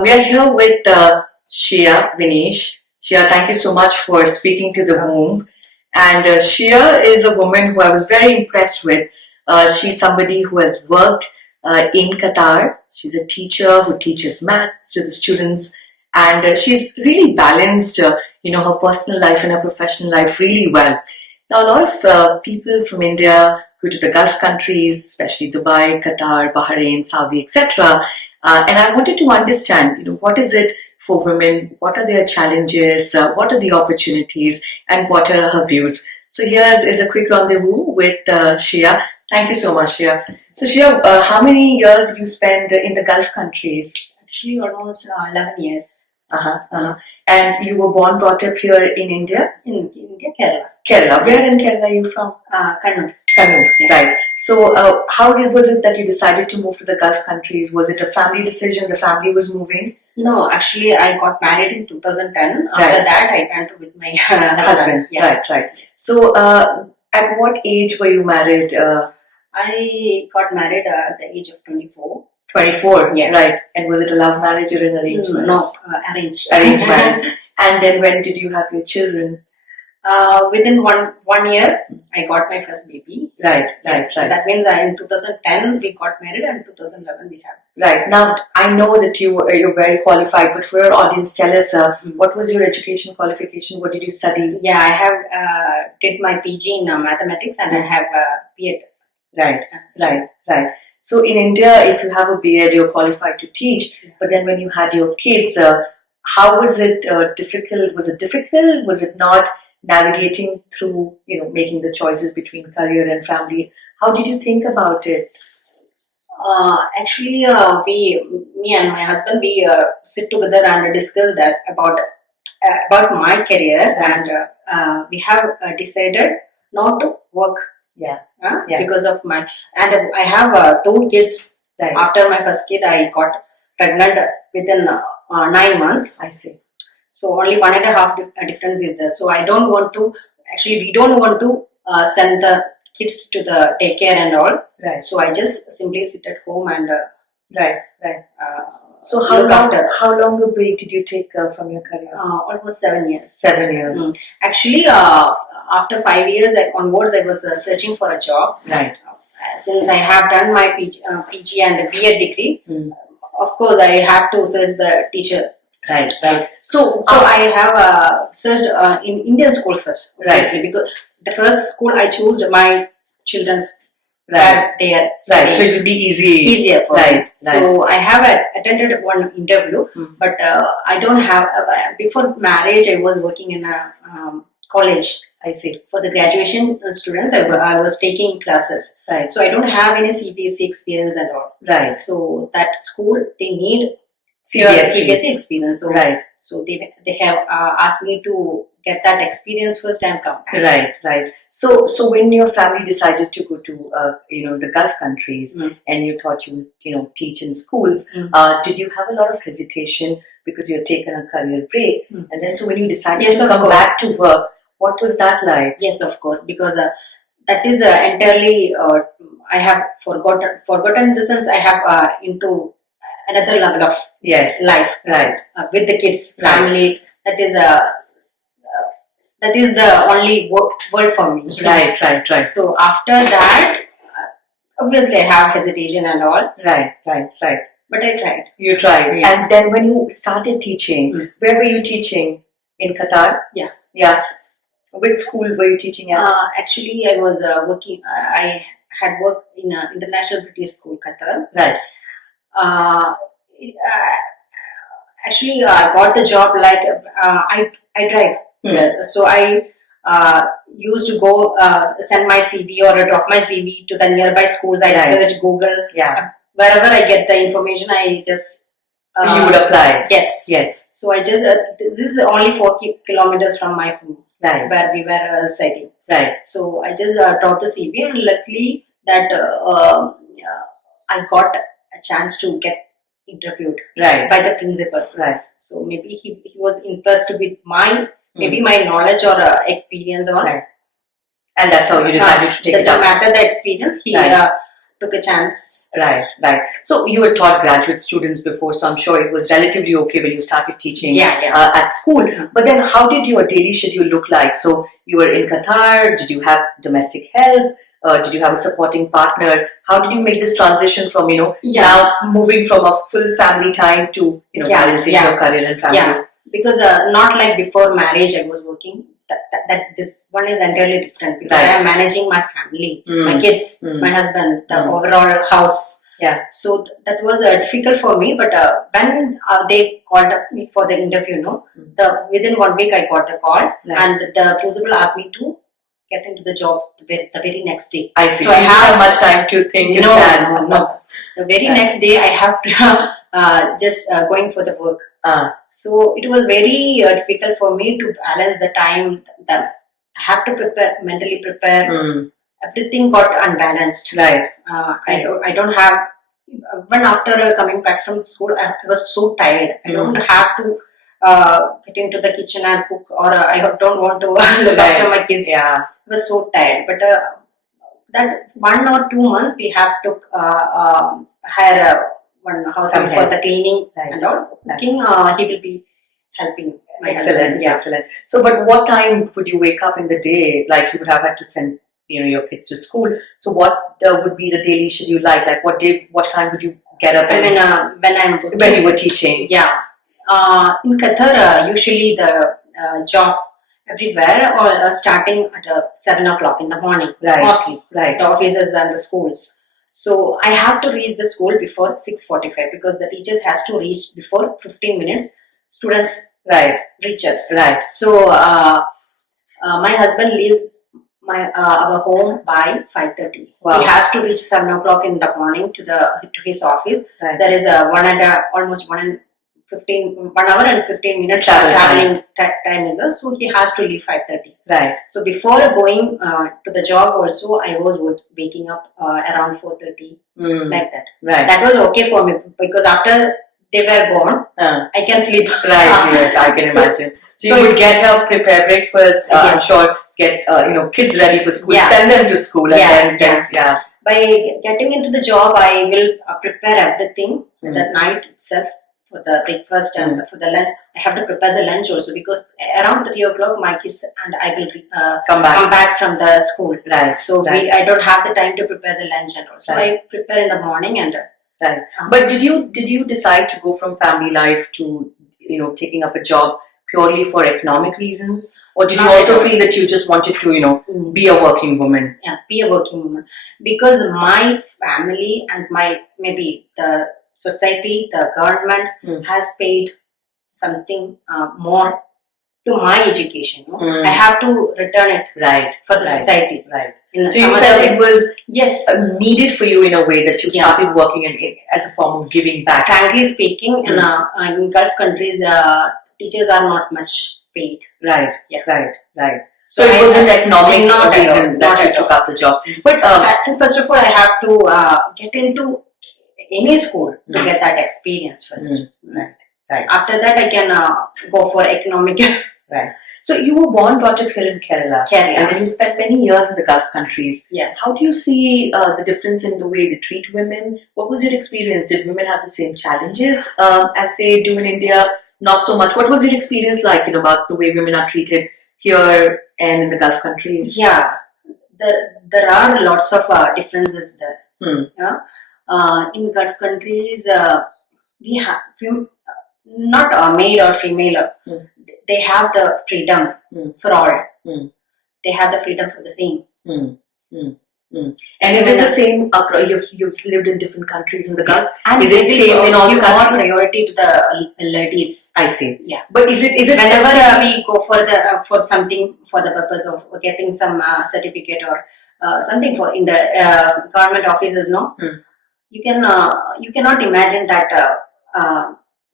We are here with Sheeya Vineesh. Sheeya, thank you so much for speaking to the room. And Sheeya is a woman who I was very impressed with. She's somebody who has worked in Qatar. She's a teacher who teaches maths to the students, and she's really balanced, her personal life and her professional life really well. Now, a lot of people from India go to the Gulf countries, especially Dubai, Qatar, Bahrain, Saudi, etc. And I wanted to understand, what is it for women? What are their challenges? What are the opportunities? And what are her views? So here is a quick rendezvous with Sheeya. Thank you so much, Sheeya. So Sheeya, how many years you spend in the Gulf countries? Actually, almost 11 years. And you were born, brought up here in India? In India, Kerala. Kerala. Where in Kerala are you from? Kannur. Kannur, right. So how was it that you decided to move to the Gulf countries? Was it a family decision? The family was moving? No, actually, I got married in 2010. After that, I went with my husband. Yeah. Right. So at what age were you married? I got married at the age of 24. 24, yes. Right. And was it a love marriage or an arranged marriage? No, arranged. Arranged marriage. And then when did you have your children? Within one year, I got my first baby. Right. That means in 2010 we got married, and 2011 we have. Right. Now, I know that you're very qualified, but for our audience, tell us, what was your education qualification? What did you study? Yeah, I have did my PG in mathematics, and I have B.Ed. Right. So in India, if you have a B.Ed, you're qualified to teach. But then when you had your kids, how was it difficult? Was it difficult? Was it not navigating through, making the choices between career and family? How did you think about it? Actually, me and my husband, we sit together and discuss that about my career, and we have decided not to work. Because of I have 2 kids. Right. After my first kid, I got pregnant within 9 months. I see. So only 1.5 difference is there. So I don't want to. Actually, we don't want to send the kids to the daycare and all. Right. So I just simply sit at home and. Right. So how long a break did you take from your career? Almost 7 years. 7 years. Actually, after 5 years onwards, I was searching for a job. Right. Since I have done my PG and B.Ed degree, of course I have to search the teacher. Right. So I have searched in Indian school first. Right. Because the first school I chose my children's. Right. There. Right. So it will be easier for me. Right. So I have attended one interview, but I don't have. Before marriage, I was working in a college. I see. For the graduation students, I was taking classes. Right. So I don't have any CBSE experience at all. Right. So that school, they need CBSE experience. So, right. So they have asked me to get that experience first and come back. Right. So when your family decided to go to the Gulf countries, and you thought you would teach in schools, did you have a lot of hesitation because you had taken a career break, and then so when you decided to come back to work, what was that like? Yes, of course, because that is entirely I have forgotten in the sense I have into another level of life, right? With the kids, family. That is the only world for me. Right. So after that, obviously I have hesitation and all. Right. But I tried. You tried. Yeah. And then when you started teaching, where were you teaching? In Qatar? Yeah. Which school were you teaching at? Actually, I was working. I had worked in an international British school, Qatar. Right. Actually, I got the job like I drive. So I used to go send my CV or drop my CV to the nearby schools. I search Google. Yeah. Wherever I get the information, I just you would apply. Yes. So I just this is only 4 kilometers from my home. Right. Where we were studying. Right. So I just dropped the CV, and luckily that I got a chance to get interviewed by the principal. Right. So maybe he was impressed with my knowledge or experience or. Right. And that's how you decided to take it up. Doesn't matter the experience. took a chance. Right, right. So you were taught graduate students before, so I'm sure it was relatively okay when you started teaching at school. But then how did your daily schedule look like? So you were in Qatar, did you have domestic help? Did you have a supporting partner? How did you make this transition from, now moving from a full family time to, balancing your career and family? Yeah, because not like before marriage I was working. That this one is entirely different because I am managing my family, my kids, my husband, the overall house. Yeah. So that was difficult for me. But when they called up me for the interview, within 1 week I got the call, and the principal asked me to get into the job the very next day. I see. So I have much time to think. No. The very next day I have to just going for the work. So it was very difficult for me to balance the time that I have to mentally prepare. Everything got unbalanced. Right. I don't have, when after coming back from school, I was so tired. I don't have to get into the kitchen and cook, or I don't want to look after my kids. Yeah. I was so tired. But that 1 or 2 months we have to hire one household for the cleaning and all. Cooking, he will be helping. Excellent, excellent. So, but what time would you wake up in the day? Like you would have had to send, your kids to school. So, what would be the daily schedule like? Like, what time would you get up? When you were teaching? Yeah. In Qatar, usually the job everywhere or starting at 7 o'clock in the morning. Right. Mostly. Right. The offices and the schools. So I have to reach the school before 6:45 because the teachers has to reach before 15 minutes. Students reach us. Right. So my husband leaves our home by 5:30. Wow. He has to reach 7 o'clock in the morning to his office. Right. There is almost 1 hour and 15 minutes traveling time is there. So he has to leave 5:30. Right. So before going to the job also, I was waking up around 4:30 like that. Right. That was okay for me because after they were gone, I can sleep. Right. Yes, I can imagine. So you would get up, prepare breakfast. I'm sure get kids ready for school, send them to school, and then By getting into the job, I will prepare everything that night itself. For the breakfast and for the lunch, I have to prepare the lunch also because around 3 o'clock my kids and I will come back from the school. Right. So I don't have the time to prepare the lunch and also I prepare in the morning and. Right. But did you decide to go from family life to taking up a job purely for economic reasons, or did you also feel that you just wanted to be a working woman? Yeah, be a working woman because my family and maybe the society, the government has paid something more to my education. I have to return it for the society. Right. So you felt it was needed for you in a way that you started working as a form of giving back. Frankly speaking, in Gulf countries, teachers are not much paid. Right. Yeah. Right. So it wasn't economic reason that you took up the job. But first of all, I have to get into any school to get that experience first. Right. After that, I can go for economic. Right. So you were born, brought up here in Kerala, and then you spent many years in the Gulf countries. Yeah. How do you see the difference in the way they treat women? What was your experience? Did women have the same challenges as they do in India? Not so much. What was your experience like, about the way women are treated here and in the Gulf countries? Yeah, there are lots of differences there. In Gulf countries, we have not male or female. They have the freedom for all. They have the freedom for the same. And is it the same? You've lived in different countries in the Gulf. And is it same in all countries? More priority to the ladies. I see. Yeah. But is it whenever we go for something for the purpose of getting some certificate or something for in the government offices, you cannot imagine that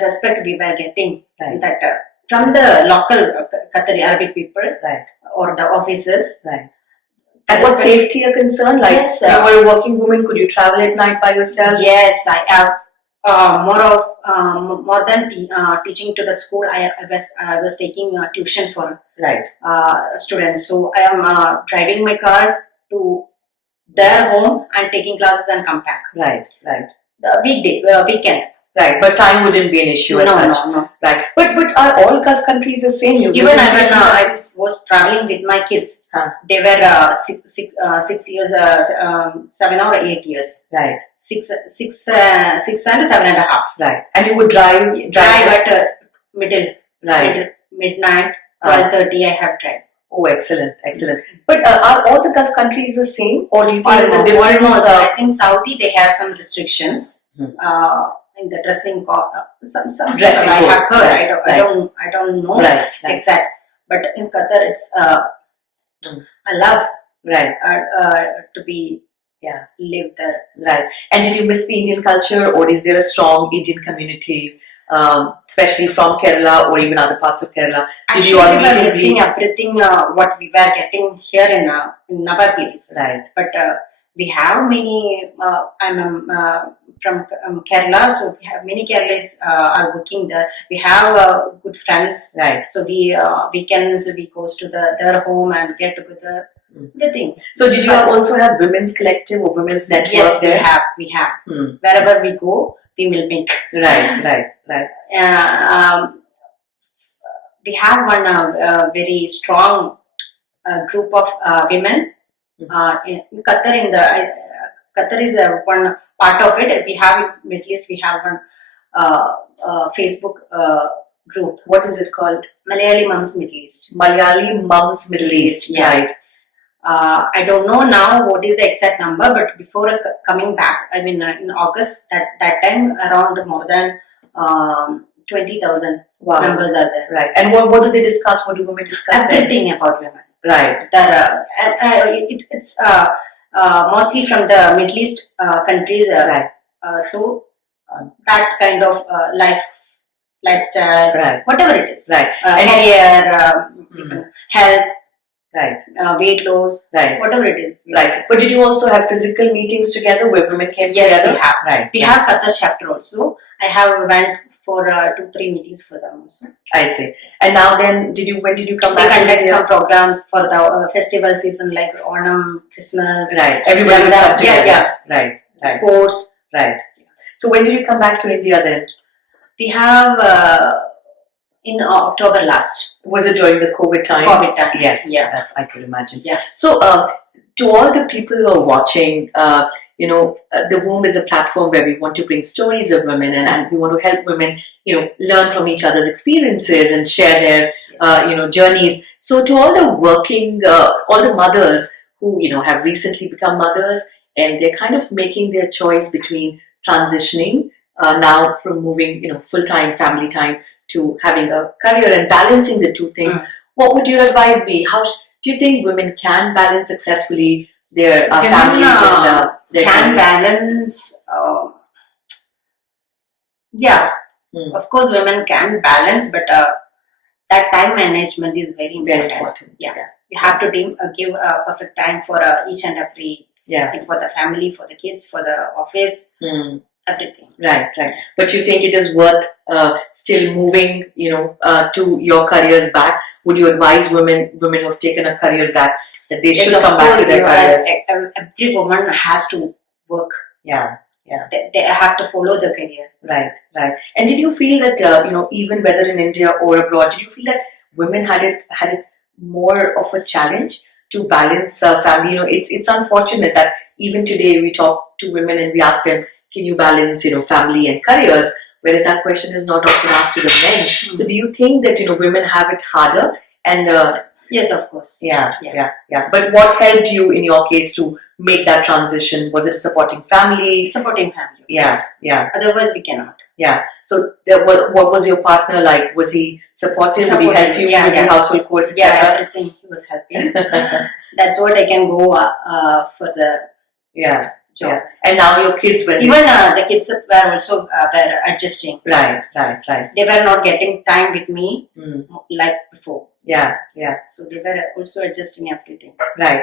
respect we were getting that from the local Qatari Arabic people or the officers. Right. And what safety are concerned? Like, yes, you were a working woman, could you travel at night by yourself? Yes, I have more than teaching to the school. I was taking tuition for students. So I am driving my car to their home and taking classes and come back. Right, right. The weekend. Right, but time wouldn't be an issue as such. No. Right, but are all Gulf countries the same? Even when I was traveling with my kids, they were 6 years, 7 or 8 years. Right. 6 and 7.5. Right, and you would drive at midnight, 12:30. I have tried. Oh, excellent. But are all the Gulf countries the same, or do you think there's a difference? Almost. I think Saudi they have some restrictions. In the dressing code, some dressing I have heard. Right. I don't know exact. But in Qatar, it's I love to be live there. Right. And did you miss the Indian culture, or is there a strong Indian community, especially from Kerala or even other parts of Kerala? Actually, we were missing everything what we were getting here in our place. Right. But we have many. I'm from Kerala, so we have many Kerala's are working there. We have good friends, right? So we weekends we goes to their home and get together. Everything. So did you also have women's collective or women's network? Yes, there? we have. Wherever we go, we will meet. Right. We have one very strong group of women in Qatar. Qatar is one part of it. We have it Middle East. We have one Facebook group. What is it called? Malayali Mums Middle East. Malayali Mums Middle East. Yeah. Right. I don't know now what is the exact number, but before coming back, I mean in August that time around more than 20,000 members are there. Right. And what do they discuss? What do women discuss? Everything about women. Right. It's mostly from the Middle East countries. Right. So that kind of lifestyle, right. Whatever it is. Right. Career, health. Right. Weight loss. Right. Whatever it is. Right. But did you also have physical meetings together where women came together? Yes, we have. Right. We have Qatar chapter also. I have went for 2-3 meetings for them also. I see. And now then, when did you come back? We conduct some programs for the festival season like Onam, Christmas. Right. Everybody will come together. Yeah. Right. Sports. Right. So when did you come back to India then? We have in October last. Was it during the COVID time? COVID time. Yes. Yeah. Yes, I could imagine. Yeah. So to all the people who are watching, the Womb is a platform where we want to bring stories of women and we want to help women, learn from each other's experiences and share their, journeys. So to all the all the mothers who, have recently become mothers and they're kind of making their choice between transitioning now from moving, full-time family time to having a career and balancing the two things, what would your advice be? How do you think women can balance successfully their families and their can careers? Balance? Of course, women can balance, but that time management is very important. Yeah. You have to give a perfect time for each and every thing, for the family, for the kids, for the office. Everything. Right. But you think it is worth still moving, to your careers back? Would you advise women who have taken a career back that they should come back to their careers? Every woman has to work. Yeah. They have to follow the career. Right. And did you feel that even whether in India or abroad, did you feel that women had it more of a challenge to balance family? It's unfortunate that even today we talk to women and we ask them, can you balance, family and careers? Whereas that question is not often asked to the men. So do you think that, women have it harder? And yes, of course. Yeah. But what helped you in your case to make that transition? Was it a supporting family? Supporting family. Yeah. Otherwise we cannot. Yeah. So what was your partner like? Was he supportive? Would he help you with your household chores, etc.? Yeah, everything he was helping. That's what I can go for the job. Yeah. And now your kids were... Even the kids were also were adjusting. Right. They were not getting time with me like before. Yeah. So they were also adjusting everything. Right.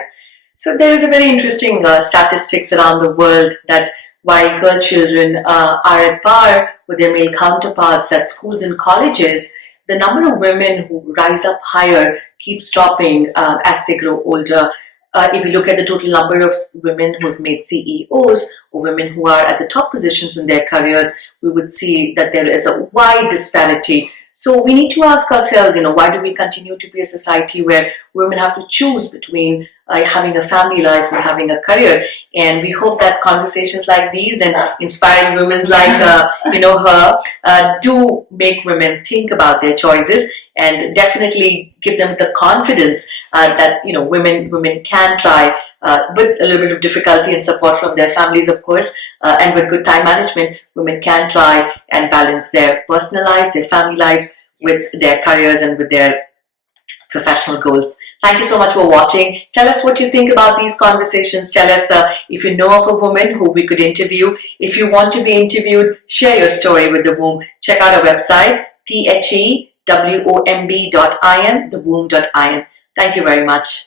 So there is a very interesting statistics around the world that while girl children are at par with their male counterparts at schools and colleges, the number of women who rise up higher keeps dropping as they grow older. if we look at the total number of women who have made CEOs or women who are at the top positions in their careers, we would see that there is a wide disparity. So we need to ask ourselves, why do we continue to be a society where women have to choose between having a family life or having a career? And we hope that conversations like these and inspiring women like her do make women think about their choices and definitely give them the confidence that women can try with a little bit of difficulty and support from their families, of course, and with good time management, women can try and balance their personal lives, their family lives with their careers and with their professional goals. Thank you so much for watching. Tell us what you think about these conversations. Tell us if you know of a woman who we could interview. If you want to be interviewed, share your story with The Womb. Check out our website, thewomb.in, thewomb.in. Thank you very much.